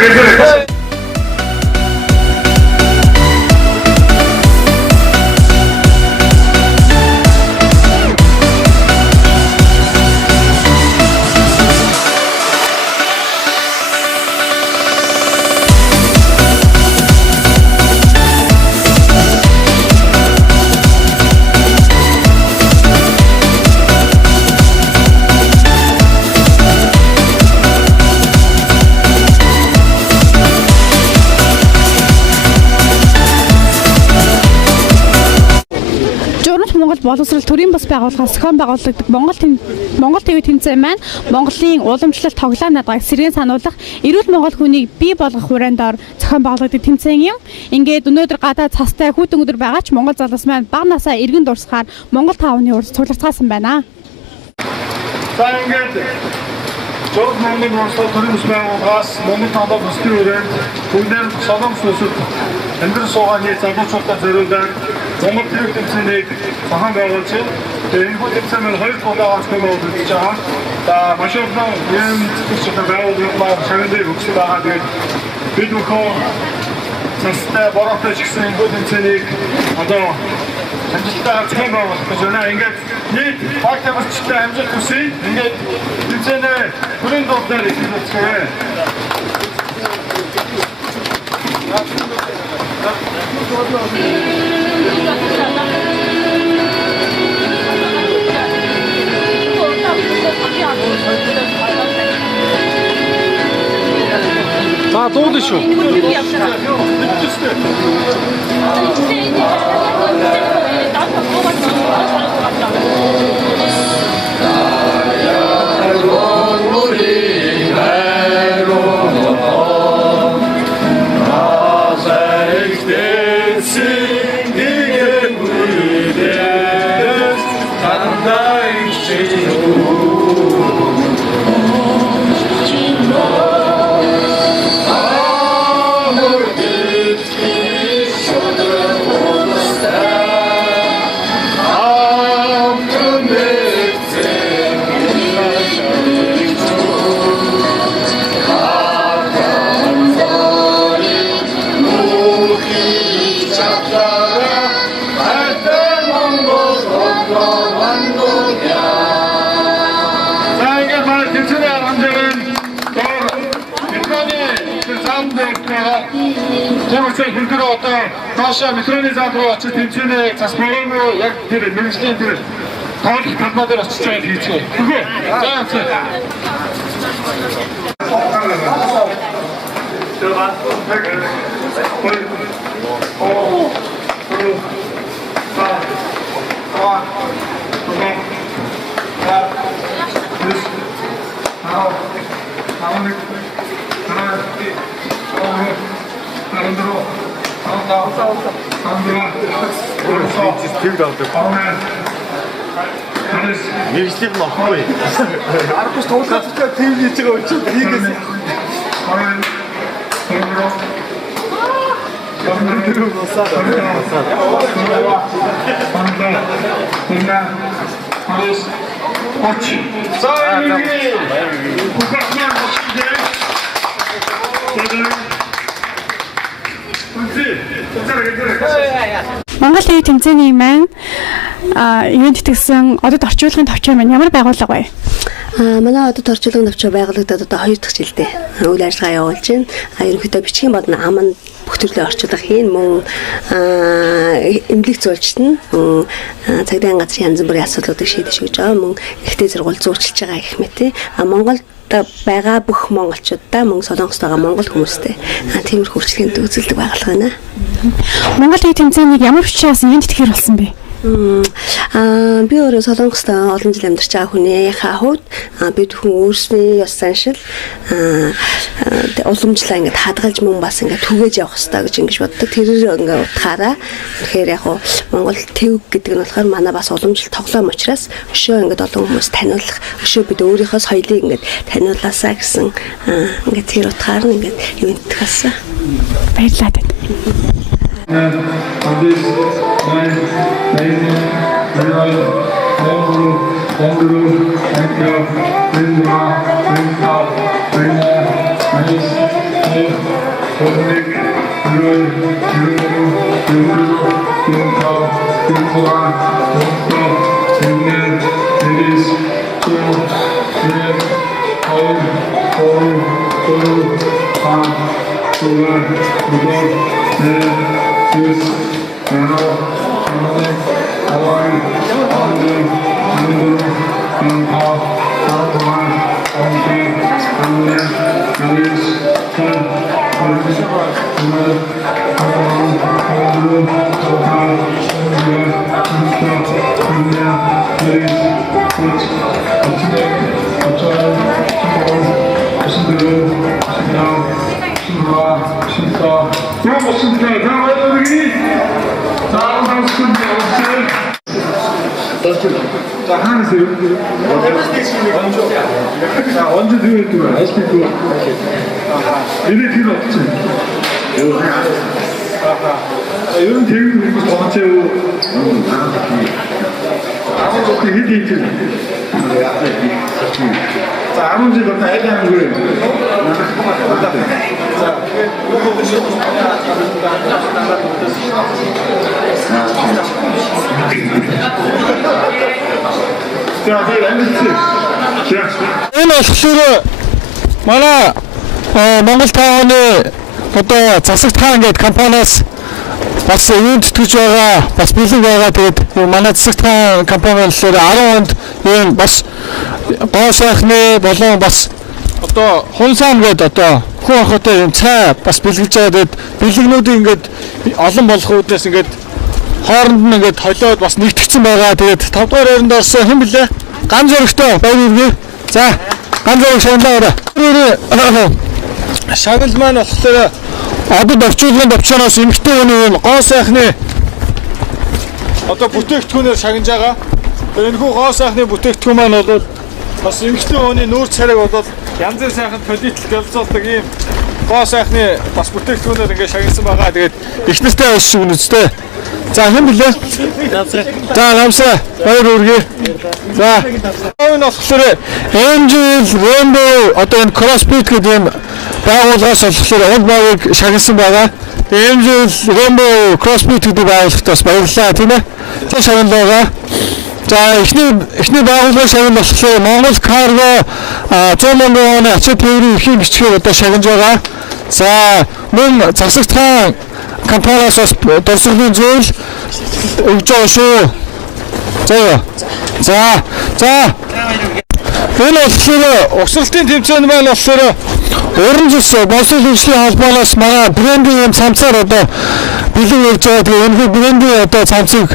괜찮아. Монгол боловсрол төрийн бас байгууллагаас зохион байгуулагддаг Монгол ТV тэмцээн маань Монголын уламжлалт тоглоом наадгыг сэргээн сануулах эрүүл Монгол хүнийг бий болгох хүрээнд ор зохион байгуулагддаг тэмцээн юм. Ингээд өнөөдөр гадаад цастай хүйтэн өдөр байгаа ч Монгол залуус маань бага насаа иргэн дурсахаар Монгол 5-ны урд цугларцгаасан байна. За ингээд Жод Монголын уламжлалт төрийн байгууллагаас Монгол 5-д бүсгийн хүрээнд бүгдээр солонгос улсад амьдрал суугааны залуучуудад зориулсан Монгол ТV тэмцээнийг зохион байгуулж энэ тэмцээн хоёр удаа зохион байгуулж байгаа. За маш олон юм зохион байгуулалт шагналыг өгсөн байгаа. Тэгээд бид бүхэн цастай бороотой ч гэсэн энэ тэмцээнийг одоо амжилттай зохион байгуулах гэж байна. Ингээд нийт багт амжилттай амжилт хүсье. Ингээд тэмцээнээ хүрээнд дуудаад эхлүүлцгээе. 자, 또 드시오. Хүндрээ одоо доошоо метроны зал руу очиж тэмцээнэ цас бороо руу яг тэр мэрэгжлийн тэр тоолох талбай дээр очиж байгаа хийцгээ. Үгүй. Мэргэжлийн нохой. Аргус туулахтай ТV хийж байгаа учраас тийгээс. Монгол ТV тэмцээний маань ивент итгэсэн одод орчуулгын төвчөө маань ямар байгууллага вэ? Манай одод орчуулгын төвчөө байгуулагдаад одоо 2 дахь жилдээ үйл ажиллагаа явуулж байна. Ерөнхийдөө бичгийн болон аман бүх төрлийн орчуулга хийн мөн эмнэлэг зөөлчтөн цагдаагийн газрын янз бүрийн асуудлуудыг шийдэж өгч байгаа. Мөн ихтэй зургуул зурчилж байгаа гэх мэт. Монголд байгаа бүх монголчуудаа мөн солонгост байгаа монгол хүмүүстэй тиймэрхүү үйлчлэгэнд үзүүлдэг байгууллага байна. Монгол ТV тэмцээнийг ямар хүчээс энд итгэхэр болсон бэ? Би өөрөө солонгост олон жил амьдарч байгаа хүнийхээ хувьд бид хүн өөрсний ёс заншил уламжлаа ингээд хадгалж мөн бас ингээд түгээж явах хэрэгтэй гэж ингэж боддог. Тэр ингээд утгаараа тэгэхээр яг Монгол ТV гэдэг нь болохоор манай бас уламжлалт тоглоом учраас өшөө ингээд олон хүмүүс таниулах, өшөө бид өөрийнхөө соёлыг ингээд таниулаасаа гэсэн ингээд тэр утгаар нь ингээд ивент хийсэн. Баярлалаа. 자, 하나세요. 자, 언제 들어올게요? 아시겠고. 얘네 뒤로 없지? 자, 이런 대응도 있고, 더 같아요. 그 헤드 있지? 자, 아버지도 다 해당하는 거예요. 자, 저희 랜드스. 자. Энэ болохоор манай Монгол тооны одоо засаг таан гэдэг компаниас бас юунд тэтгэж байгаа бас бэлэг байгаа. Тэгээд манай засаг таан компани болохоор 10 онд ийм бас гоо сайхны болон бас одоо хунсаан гэдэг одоо хүн ахуйтай юм цай бас бэлгэж байгаа. Тэгээд бэлгнүүдийг ингээд олон болох үүднээс ингээд хооронд нь ингээд холиод бас нэгтгэсэн байгаа. Тэгээд 5 дугаар байранд орсон хэн блэ? Ган зөрөгтэй баяр үргээ. За, ган зөрөг шаналаа. Шагнал маань болохоор одоо төвчүүлгийн төвчнөөс эмхтэй хүний юм гоо сайхны одоо бүтээгдэхүүнээр шагнаж байгаа. Энэ хүү гоо сайхны бүтээгдэхүүн маань бол бас эмхтэй хүний нүүр царайг бол янз бүрийн сайхан политик гэлзуулдаг ийм гоо сайхны бас бүтээгдэхүүнээр ингээд шагнасан байгаа. Тэгээд их нартай ус шиг үнэтэй. За хэн блэ? За намсаа баяр үргээ. За энэ болохоор MGL Rainbow одоо энэ CrossFit гэдэг юм байгууллагаас болохоор уг багийг шагнасан байгаа. MGL Rainbow CrossFit гэдэг байгууллагт бас баярлалаа тийм ээ. За шагнал байгаа. За эхний байгууллагын шагнал болохоор Монгол Cargo 100 мянган оны ачаал тээврийн эрхийн бичгээр одоо шагнаж байгаа. За мөн засаг таан компаниас бас дурсгалын зүйл өгж байгаа шүү. За. Энэ болохоор угсралтын тэмцээн маань болохоор уран зас боловсрол хөгжлийн холбооноос манай брендинг юм цамцаар одоо бэлэг өгж байгаа. Тэгээ энэ брендинг одоо цамцыг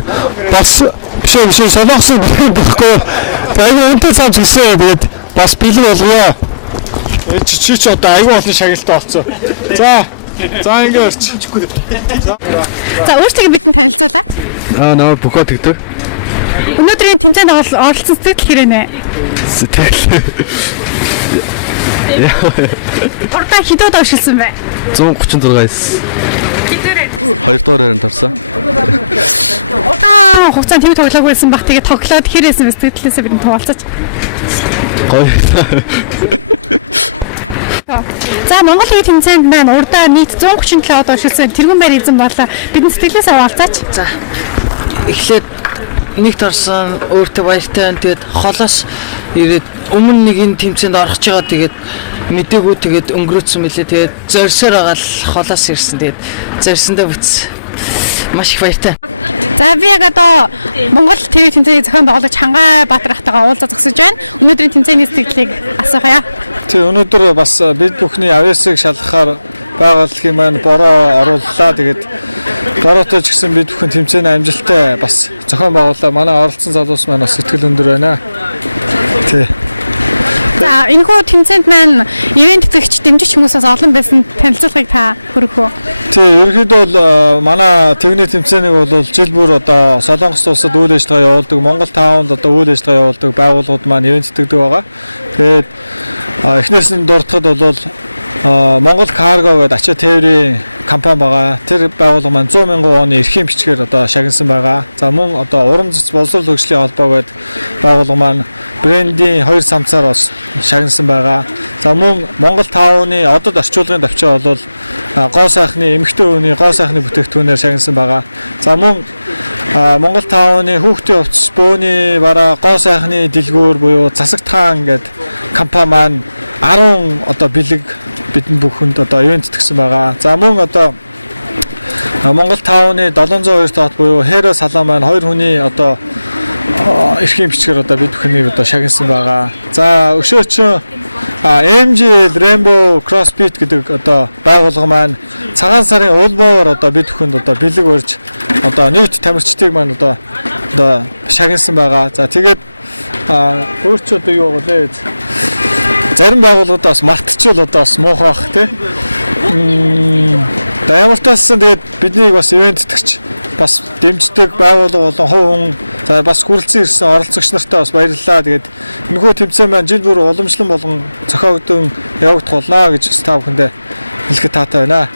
бас биш солонгосын брэнд гэхгүй. Тэгээ үнэтэй цамц гэсэн. Тэгээд бас бэлэг болгоё. Чи одоо аягүй олон шагналтай болсон. За ингэ орч. За өөрсдөө бидэнд танилцуулаа. Наа бүхөө тэгдэг. Өнөөдрийн тэмцээнд оролцсон сэтгэл хэрэг нэ? Сэтгэл. Урдаа хэдүүд оршилсан бэ? 136-аас. Хэдээрээ? 2 дугаар байранд орсон. Удаан хугацаанд тэм тоглоог байсан баг. Тэгээд тоглоод хэрээсэн бэ сэтгэлээсээ бидэнд хуваалцаж. Гоё. За Монгол хэл тэмцээнд маань урдаа нийт 137 од оршилсан тэргүүн байр эзэн болоо. Бидний сэтгэлээсээ хуваалцаач. За. Эхлээд нэгт орсон өөртөө баяртай. Тэгээд холоос ирээд өмнө нэг энэ тэмцээнд орох гэж байгаа. Тэгээд мдэггүй тэгээд өнгөрөөцсөн мөлий. Тэгээд зорьсоор байгаа л холоос ирсэн. Тэгээд зорьсондоо биц. Маш их баяртай. За би яг одоо Монгол ТV тэмцээний зохион байгуулагч Хангай Баатар ахтайгаа уулзаа зогсож байна. Өнөөдрийн тэмцээний сэтгэлийг асуухая. Тэг өнөөдөр бас бид бүхний авьяасыг шалгахаар байгууллагын маань бороо орууллаа. Тэгээд бороотой ч гэсэн бид бүхэн тэмцээний амжилттай бас зохион байгууллаа. Манай оролцсон залуус маань бас сэтгэл өндөр байна. Тий. За энэхүү тэмцээнд маань ивент зэгч дэмжигч хүмүүсээс олон байсан танилцуулгыг та хүргэх үү? Тий, ерөнхийдөө бол манай тэгний тэмцээнийг бол жил бүр одоо Солонгос улсад үйл ажиллагаа явуулдаг, Монгол таавнд одоо үйл ажиллагаа явуулдаг байгууллагууд маань ивент зэтгдэг байгаа. Тэгээд эхнээс нь дуртахад бол Монгол Cargo гэдэг ачаа тээврийн компани байгаа. Тэр байгууллага маань 100 мянган оны эрхийн бичгээр одоо шагнасан байгаа. За мөн одоо уран зэц боловсрол хөгжлийн холбоо гэдэг байгууллага маань брендийн 2 самцаар бас шагнасан байгаа. За мөн Монгол 5-ны одод орчуулгын давчаа бол гоо сайхны эмэгтэй өвний гоо сайхны бүтээгдэхүүнээр шагнасан байгаа. За мөн Монгол 5-ны хүүхдийн хувцас бөөний бараа гоо сайхны дэлгүүр буюу Засаг таан гэдэг компани маань 10 одоо бэлэг бидэнд бүхэнд одоо ивент тгсэн байгаа. За мөн одоо Монгол 5-ны 702 тоот буюу Хэро салаа маань 2 хүний одоо эрхийн бичгээр одоо бид бүхнийг одоо шагнасан байгаа. За өшөөч MG Rainbow CrossFit гэдэг одоо байгууллага маань цагаан сарын улбоор одоо бид бүхэнд одоо бэлэг барьж одоо нийт тамирчдыг маань одоо шагнасан байгаа. За тэгээд өөрчөө одоо юу болоо зарим байгууллагууд бас мартчихвал одоо бас муухай бах тий. Ямар ч таасан тэгээд биднийг бас ивент төгч бас дэмждэг байгууллага болон хувь хүн за бас хүрэлцэн ирсэн оролцогч нартай бас баярлалаа. Тэгээд энэхүү тэмцээн маань жил бүр уламжлан болгон зохиогдсон явагдах болно гэж та бүхэндээ хэлэхэд таатай байна.